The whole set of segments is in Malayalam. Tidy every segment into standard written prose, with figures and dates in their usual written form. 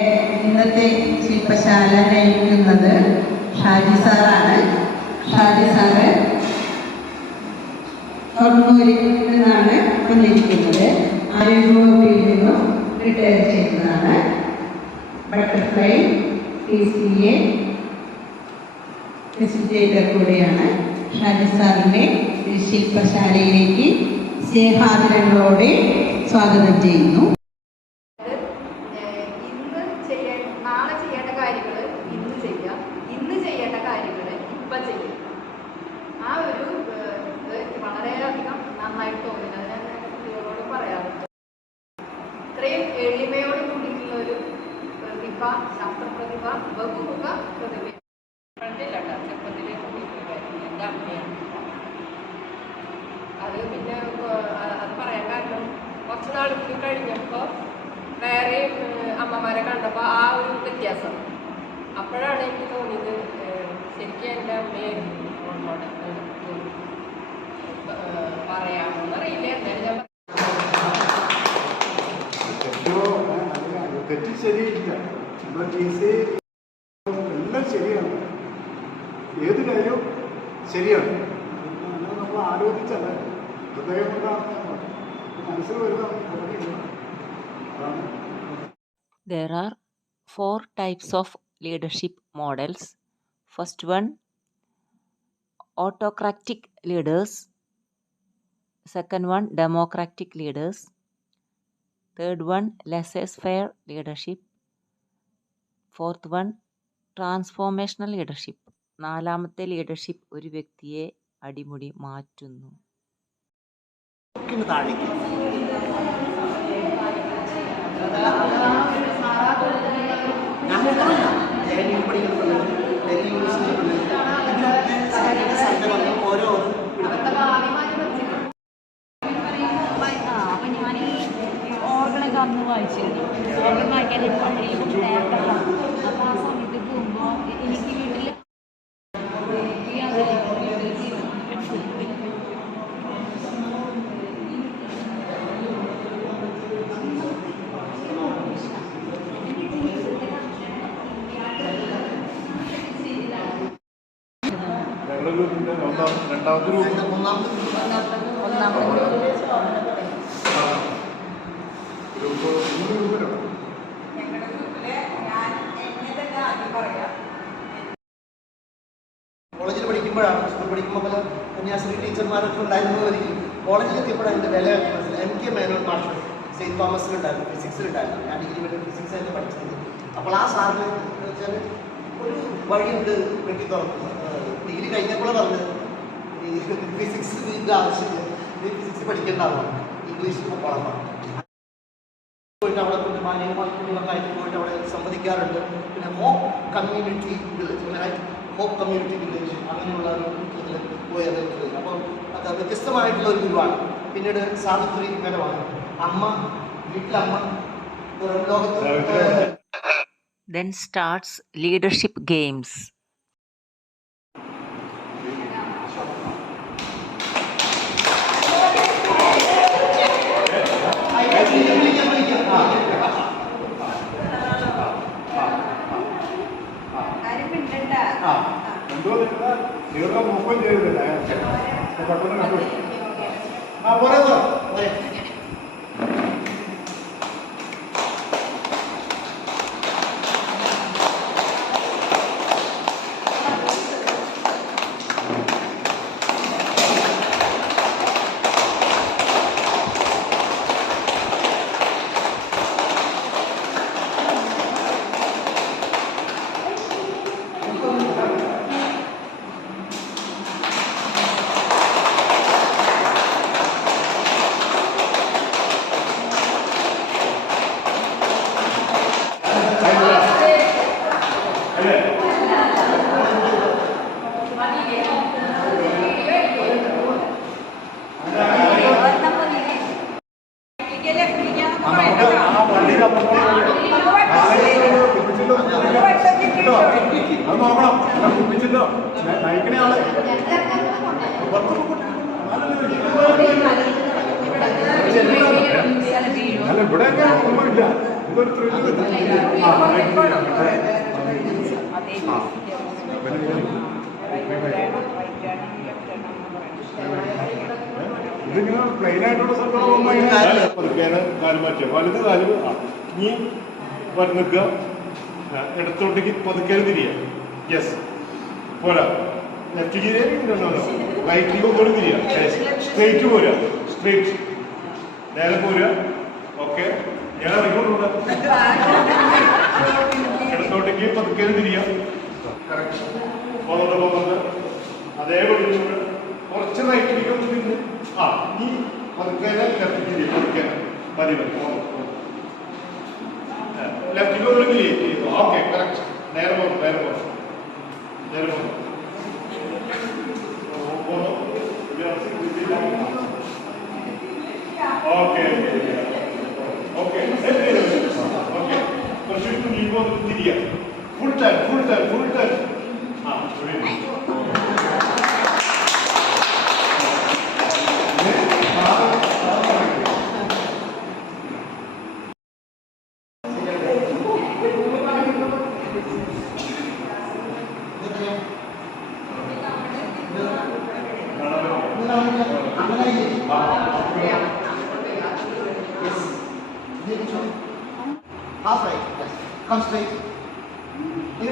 ഇന്നത്തെ ശില്പശാല നയിക്കുന്നത് ഷാജി സാറാണ്. ഷാജി സാറ് ഷൊർണൂരിൽ നിന്നാണ് വന്നിരിക്കുന്നത്. ആരോഗ്യവകുപ്പിൽ നിന്നും റിട്ടയർ ചെയ്യുന്നതാണ്. ബട്ടർഫ്ലൈ PCA ഫെസിലിറ്റേറ്റർ കൂടെയാണ്. ഷാജി സാറിനെ ശില്പശാലയിലേക്ക് സ്നേഹാദരങ്ങളോടെ സ്വാഗതം ചെയ്യുന്നു. നാളെ ചെയ്യേണ്ട കാര്യങ്ങൾ ഇന്ന് ചെയ്യുക, ഇന്ന് ചെയ്യേണ്ട കാര്യങ്ങൾ ഇപ്പം ചെയ്യുക. ആ ഒരു ഇത് വളരെയധികം നന്നായിട്ട് തോന്നുന്നത് ഞാൻ കുട്ടികളോട് പറയാറുണ്ട്. ഇത്രയും എളിമയോട് കൂടിയിട്ടുള്ള ഒരു പ്രതിഭ, ശാസ്ത്രപ്രതിഭ, ബഹുമുഖ പ്രതിഭ ചെറുപ്പത്തിലെ എൻ്റെ അമ്മയാണ്. അത് പിന്നെ അത് പറയാൻ കാരണം കുറച്ച് നാൾ കൂടി കഴിഞ്ഞപ്പോൾ വേറെ അമ്മമാരെ കണ്ടപ്പോൾ ആ ഒരു വ്യത്യാസം അപ്പോഴാണ് എനിക്ക് തോന്നിയത് ശരിക്കും എൻ്റെ അമ്മയെ പറയാമെന്നറിയില്ല. എന്തായാലും തെറ്റ് ശരിയില്ല, എല്ലാം ശരിയാണ്, ഏത് കാര്യവും ശരിയാണ്. നമ്മൾ ആലോചിച്ചല്ല, ഹൃദയം കൊണ്ടാണ് മനസ്സിൽ വരുന്ന. There are 4 types of leadership models. First one, autocratic leaders. Second one, democratic leaders. Third one, laissez-faire leadership. Fourth one, transformational leadership. നാലാമത്തെ ലീഡർഷിപ്പ് ഒരു വ്യക്തിയെ അടിമുടി മാറ്റുന്നു. ഓർഗണൊക്കെ അന്ന് വായിച്ചിരുന്നു. ഓർഗൺ വായിക്കാൻ പള്ളിയിൽ നേരത്തെ അപ്പോൾ ആ സമയത്ത് പോകുമ്പോൾ എനിക്ക് വീട്ടിൽ രണ്ടാമത്തെ കോളേജിൽ പഠിക്കുമ്പോഴാണ്, സ്കൂൾ പഠിക്കുമ്പോൾ പല കന്യാസ്ത്രീ ടീച്ചർമാരൊക്കെ ഉണ്ടായിരുന്നവരിക്കും. കോളേജിൽ എത്തിയപ്പോഴാണ് അതിൻ്റെ വില മനസ്സിലായി. MK മേനോൻ മാസ്റ്റർ സെയിൻറ്റ് തോമസിലുണ്ടായിരുന്നു, ഫിസിക്സിലുണ്ടായിരുന്നു. ഞാൻ ഡിഗ്രി വരെ ഫിസിക്സ് ആയിട്ട് പഠിച്ചത്. അപ്പോൾ ആ സാറിന് വെച്ചാൽ ഒരു വഴിയുണ്ട് വെട്ടി തുറക്കുന്നത്. ഡിഗ്രി കഴിഞ്ഞപ്പോൾ പറഞ്ഞത് ഈ ഫിസിക്സ് ഇതിൻ്റെ ആവശ്യമില്ല, ഈ ഫിസിക്സ് പഠിക്കേണ്ടാവുക, ഇംഗ്ലീഷിൽ പോകണം. പോയിട്ട് അവിടെ കൊണ്ട് മാന്യമായി കുട്ടികളൊക്കെ ആയിട്ട് പോയിട്ട് അവിടെ സംവദിക്കാറുണ്ട്. പിന്നെ hope community village, hope community village അങ്ങനെയുള്ള ഒരു ഇതിൽ പോയത്. അപ്പോൾ അത് വ്യത്യസ്തമായിട്ടുള്ള ഒരു ഗുരുവാണ്. പിന്നീട് സാവിത്രി മേനോനാണ് അമ്മ, വീട്ടിലമ്മ, ലോകത്ത്. Then starts leadership games. എന്തോ നിങ്ങൾ നോക്കുകയും ചെയ്തില്ല. പെട്ടെന്ന് കണ്ടു. പോരാ സാർ. നയിക്കണ ആള് അല്ല ഇവിടെ ഒന്നുമില്ല. ഇതൊരു ത്രില്ല് ഇതിങ്ങനെ പ്ലെയിൻ ആയിട്ടുള്ള സ്ഥലത്തോളം പതുക്കെയാണ് കാല് മാറ്റുക. വലുത് കാല് നീ നിൽക്കുക, ഇടത്തോട്ടേക്ക് പതുക്കെ തിരിയുക. യെസ്, പോരാ. ലെഫ്റ്റിലേക്ക് റൈറ്റിലേക്ക് ഒന്നുകൂടി തിരിയുക. സ്ട്രെയിറ്റ് പോരുക, സ്ട്രെയിറ്റ് നേരെ പോരുക. ഓക്കെ, ഞാൻ ഇറങ്ങിക്കൊണ്ടുള്ള ഇടത്തോട്ടേക്ക് പതുക്കെ തിരിയുക. കറക്റ്റ്, പോകുന്നത് അതേപടി കുറച്ച് റൈറ്റിലേക്ക് ഒന്ന് തിരിഞ്ഞ് ഈ പതുക്കെ ലെഫ്റ്റ് തിരിയുക. പതുക്കെ മതി ലെഫ്റ്റിലേക്ക് ഒന്ന് തിരിയുക. Okay, correct. നേരെ പോകും, നേരെ പോകും, നേരെ പോകും. ഓക്കെ ഓക്കെ ഓക്കെ, കുറച്ച് നീങ്ങോ തിരിയാ. Full time, full time, full time. Half right, yes. Come straight. On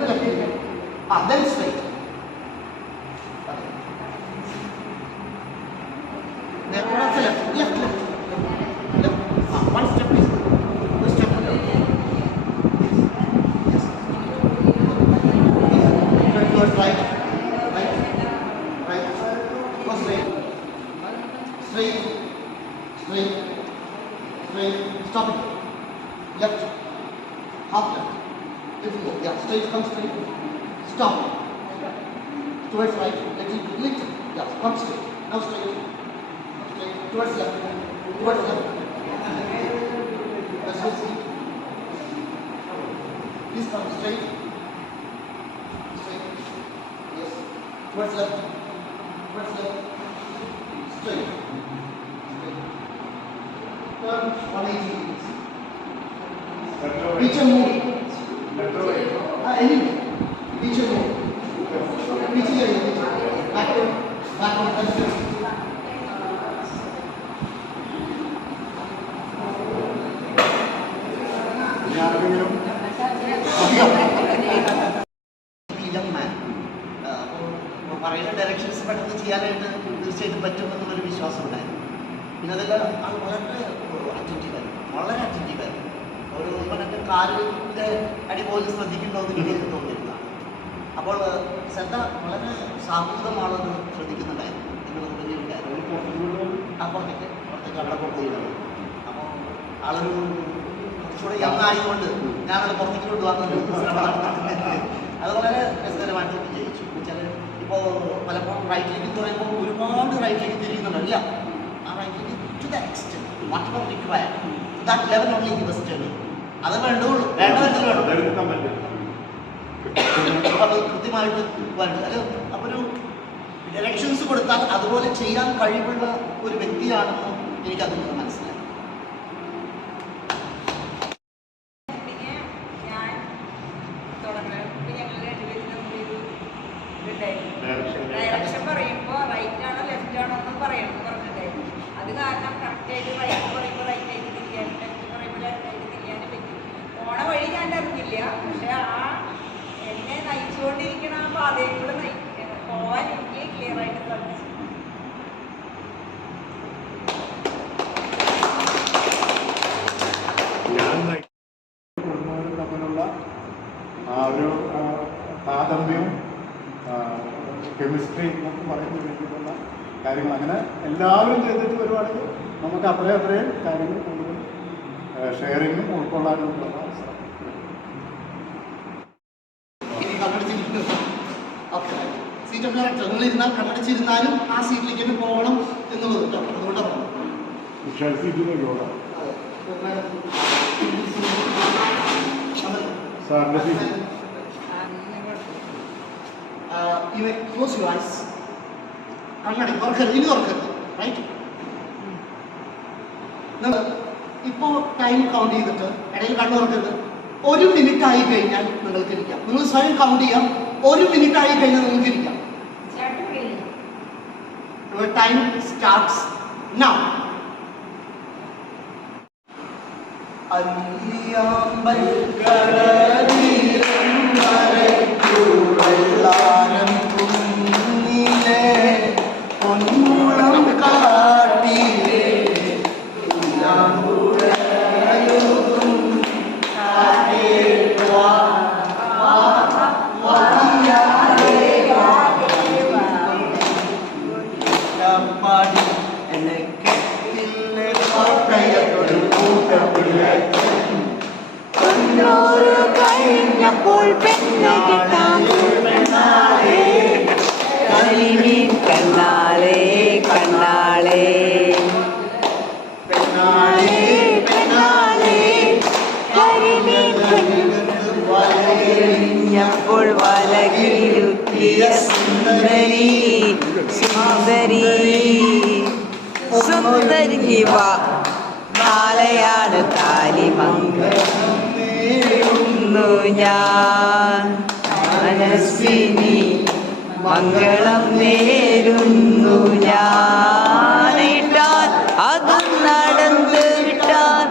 the left. Then straight. Then left. One step please. One step. Yes. Turn towards right. Go straight. Straight. Stop it. Left. Half left. Little more. Yeah, straight. Come straight. Stop. Towards right. Little. Yeah, come straight. Now straight. Towards left. That's what see. Please come straight. Yes. Towards left. Straight. Turn 180 degrees. Reach and move. Anyway. Reach and move. Backward, and 60. Young man. പറയുന്ന ഡയറക്ഷൻസ് പെട്ടെന്ന് ചെയ്യാനായിട്ട് തീർച്ചയായിട്ടും പറ്റുമെന്നുള്ളൊരു വിശ്വാസം ഉണ്ടായിരുന്നു. പിന്നെ അതെല്ലാം ആൾ വളരെ അറ്റൻറ്റീവായിരുന്നു. ഒരു മറ്റേ കാലിൻ്റെ അടി പോലും ശ്രദ്ധിക്കണമെന്ന് എനിക്ക് തോന്നിയിരുന്നതാണ്. അപ്പോൾ ശ്രദ്ധ വളരെ സാമൂഹികമാണത് ശ്രദ്ധിക്കുന്നുണ്ടായിരുന്നു. പുറത്തേക്ക് അവിടെ കൊണ്ടുപോയിരുന്നത്. അപ്പോൾ ആളൊരു കുറച്ചുകൂടെ യങ് ആയതുകൊണ്ട് ഞാനത് പുറത്തേക്ക് കൊണ്ടുപോകാൻ ശ്രമം നടത്തുന്നത് അത് വളരെ രസകരമായിട്ട് വിജയിച്ചു. വെച്ചാൽ ഇപ്പോൾ പലപ്പോഴും റൈറ്റിലേക്ക് പറയുമ്പോൾ ഒരുപാട് റൈറ്റിലേക്ക് തിരിയുന്നുണ്ടല്ല. ആ റൈറ്റിലേക്ക് to the extent whatever required to that level only he was turning. അത് വേണ്ടുള്ളൂ, വേണ്ടതെങ്കിൽ വേണം. അത് കൃത്യമായിട്ട് വരട്ടെ. അത് അപ്പോൾ ഒരു ഡയറക്ഷൻസ് കൊടുത്താൽ അതുപോലെ ചെയ്യാൻ കഴിവുള്ള ഒരു വ്യക്തിയാണെന്ന് എനിക്കതിൽ നിന്ന് മനസ്സിലായി. ഡയറക്ഷൻ പറയുമ്പോൾ റൈറ്റ് ആണോ ലെഫ്റ്റ് ആണോ എന്നും പറഞ്ഞിട്ടായിരുന്നു. അത് കാരണം കറക്റ്റായിട്ട് റൈറ്റ് പറയുമ്പോൾ റൈറ്റ് ആയിട്ട് തിരിയാനും ലെഫ്റ്റ് പറയുമ്പോൾ ലെഫ്റ്റ് ആയിട്ട് തിരിയാനും പറ്റും. പോണ വഴി ഞാൻ അറിഞ്ഞില്ല, പക്ഷെ ആ എന്നെ നയിച്ചുകൊണ്ടിരിക്കണ ആ പാതയിൽ കൂടെ പോവാൻ എനിക്ക് ക്ലിയർ ആയിട്ട് സാധിച്ചു. തമ്മിലുള്ള ആ ഒരു താരതമ്യവും കെമിസ്ട്രി എന്നൊക്കെ പറയുന്ന രീതിയിലുള്ള കാര്യങ്ങൾ അങ്ങനെ എല്ലാവരും ചെയ്തിട്ട് വരുവാണെങ്കിൽ നമുക്ക് അത്രയും കാര്യങ്ങൾ കൂടുതൽ ഷെയറിങ്ങും ഉൾക്കൊള്ളാനുള്ള അവസരം. ഇരുന്നാൽ കണ്ണടച്ചിരുന്നാലും ആ സീറ്റിലേക്ക് തന്നെ പോകണം എന്നുള്ളത് കേട്ടോ. അതുകൊണ്ടാണ് സാറിൻ്റെ seat. You may close your eyes. കണ്ണട തുറക്കരുത്, ഇനി തുറക്കരുത്. റൈറ്റ്. ഇപ്പോൾ ടൈം കൗണ്ട് ചെയ്തിട്ട് ഇടയിൽ കണ്ണു തുറക്കരുത്. 1 മിനിറ്റ് ആയി കഴിഞ്ഞാൽ നിങ്ങൾക്ക് ഇരിക്കാം. നിങ്ങൾ സ്വയം കൗണ്ട് ചെയ്യാം. 1 മിനിറ്റ് ആയി കഴിഞ്ഞാൽ നിങ്ങൾക്ക് ഇരിക്കാം. Your time starts now. Alliyambal കടലിലും മരക്കുവെള്ളാനം കുന്നിലെ പൊന്മുളം കാട്ടിലെ പുഴയും പാടി എന്നെ കെട്ടിലെ കോട്ടയൊരു കൂട്ടപ്പിള്ളേ കഴിഞ്ഞപ്പോൾ പെണ്ണ് കിട്ടാൻ കണ്ണാളെ കണ്ണാളെ പെണ്ണാളേ പെണ്ണാളേ വലഞ്ഞപ്പോൾ വലകിലുക്കിയ സുന്ദരി സുന്ദരി സുന്ദരി നാളെയാണ് താലിമംഗലം ഞാൻ മനസ്സിനി മംഗളം നേരുന്നു ഞാൻ ഇട്ടാൻ അത് നടന്ന് വിട്ടാൻ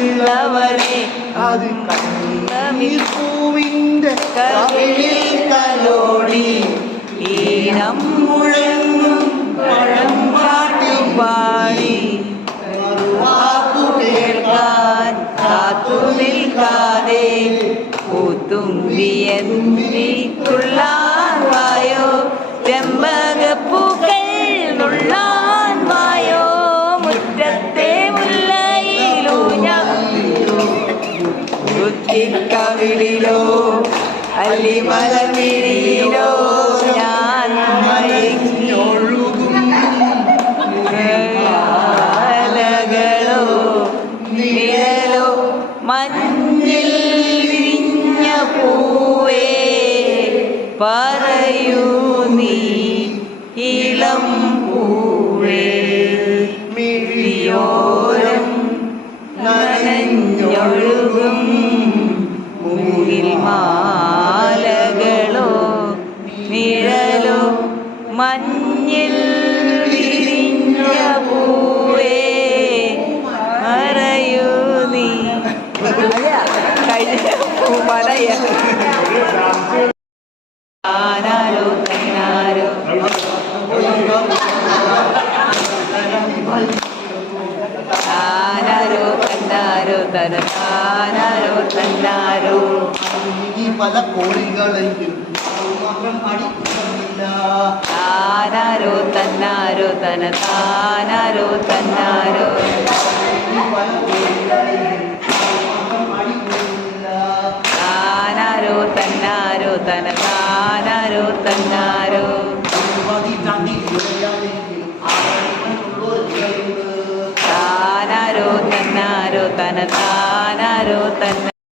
ഉള്ളവരെ അത് കണ്ണീർപ്പൂവിന്റെ കവിളിൽ കലോടി ഈണം മുഴങ്ങും പഴം പാട്ടും പാടി വാക്കു കേൾക്കാൻ കാത്തു നിൽക്കാതെ പൂത്തുമ്പിയെന്തിക്കുള്ളാൻ വായോ ചെമ്പകപ്പൂക്കൾ നുള്ളാൻ വായോ മുറ്റത്തെ കവിളിലോ അല്ലിമലമിഴിയിലോ ഞാൻ മയങ്ങിയൊഴുകും അലകളോ നിഴലോ മഞ്ഞിൽ വിരിഞ്ഞ പൂവേ പറയൂ നീ ഇളം പൂവേ മിഴിയോരം നനഞ്ഞൊഴുകും മൂങ്ങിൽ മാലകളോ നിഴലോ മഞ്ഞിൽ വിരിഞ്ഞ പൂവേ പറയൂ നീ കഴിഞ്ഞ പൂമലയ ആനാരോ തന്നാരോ ആനാരോ തന്നാരോ തനാരോ തന്നാരോ ഈ പല കോടികളെങ്കിലും മാത്രം അടിക്കുന്നില്ല. ആനാരോ തന്നാരോ തനാരോ തന്നാരോ ഈ പല കോടികളെങ്കിലും മാത്രം അടിക്കുന്നില്ല. ആനാരോ തന്നാരോ തനാരോ തന്നാരോ ഒരുപാട് താണ്ടി ഇഴയാതെങ്കിലും ആരോഗ്യമുള്ളവരുണ്ട്. താനാരോ തന്നാരോ തനാരോ തന്ന